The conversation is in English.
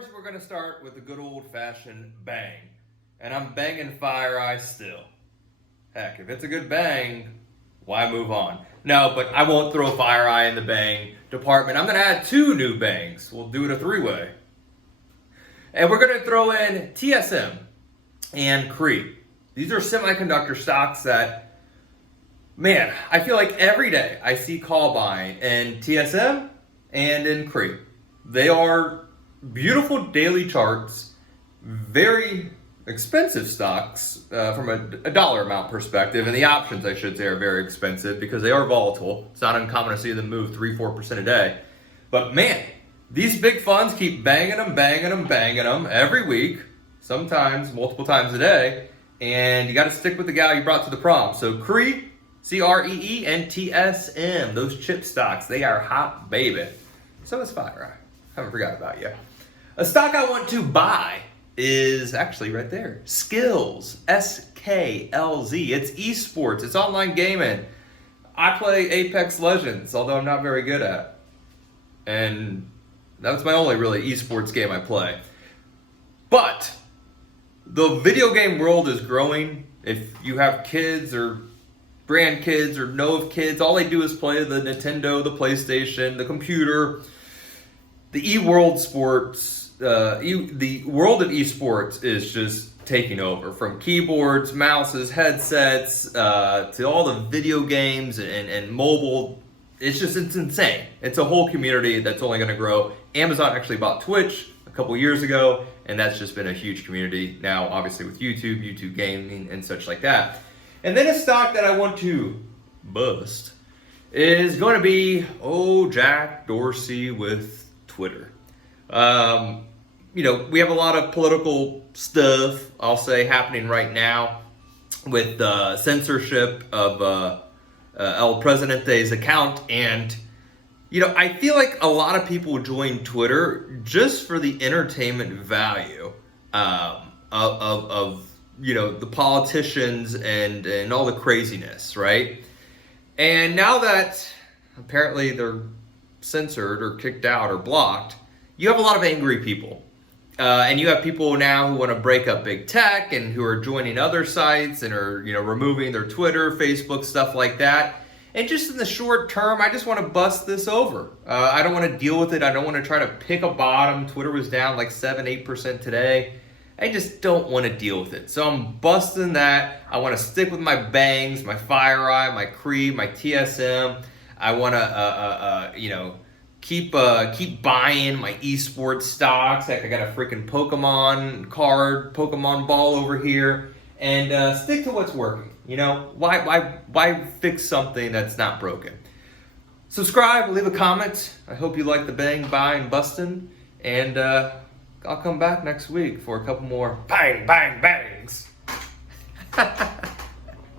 course, we're going to start with the good old-fashioned bang. And I'm banging FireEye still. Heck, if it's a good bang, why move on? No, but I won't throw FireEye in the bang department. I'm going to add 2 new bangs. We'll do it a 3-way. And we're going to throw in TSM and Cree. These are semiconductor stocks that, man, I feel like every day I see call buying in TSM and in Cree. They are beautiful daily charts, very expensive stocks from a dollar amount perspective, and the options, I should say, are very expensive because they are volatile. It's not uncommon to see them move 3-4% a day. But man, these big funds keep banging them every week, sometimes multiple times a day, and you got to stick with the gal you brought to the prom. So Cree, CREE, and TSM, those chip stocks, they are hot, baby. So is FireEye. Haven't forgot about you. A stock I want to buy is actually right there. Skills, SKLZ. It's esports. It's online gaming. I play Apex Legends, although I'm not very good at it. And that's my only really esports game I play. But the video game world is growing. If you have kids or grandkids or know of kids, all they do is play the Nintendo, the PlayStation, the computer. The world of esports is just taking over, from keyboards, mouses, headsets, to all the video games and mobile. It's insane. It's a whole community that's only going to grow. Amazon actually bought Twitch a couple years ago, and that's just been a huge community now, obviously with YouTube gaming and such like that. And then a stock that I want to bust is going to be, Jack Dorsey with Twitter. We have a lot of political stuff, I'll say, happening right now with censorship of El Presidente's account. And, I feel like a lot of people join Twitter just for the entertainment value of the politicians and all the craziness, right? And now that apparently they're censored or kicked out or blocked, you have a lot of angry people. And you have people now who want to break up big tech and who are joining other sites and are, removing their Twitter, Facebook, stuff like that. And just in the short term, I just want to bust this over. I don't want to deal with it. I don't want to try to pick a bottom. Twitter was down like 7-8% today. I just don't want to deal with it. So I'm busting that. I want to stick with my bangs, my FireEye, my Cree, my TSM. I want to, keep buying my esports stocks. Heck, I got a freaking Pokemon card, Pokemon ball over here, and stick to what's working. Why fix something that's not broken? Subscribe, leave a comment. I hope you like the bang, buy, and busting, and I'll come back next week for a couple more bang, bang, bangs.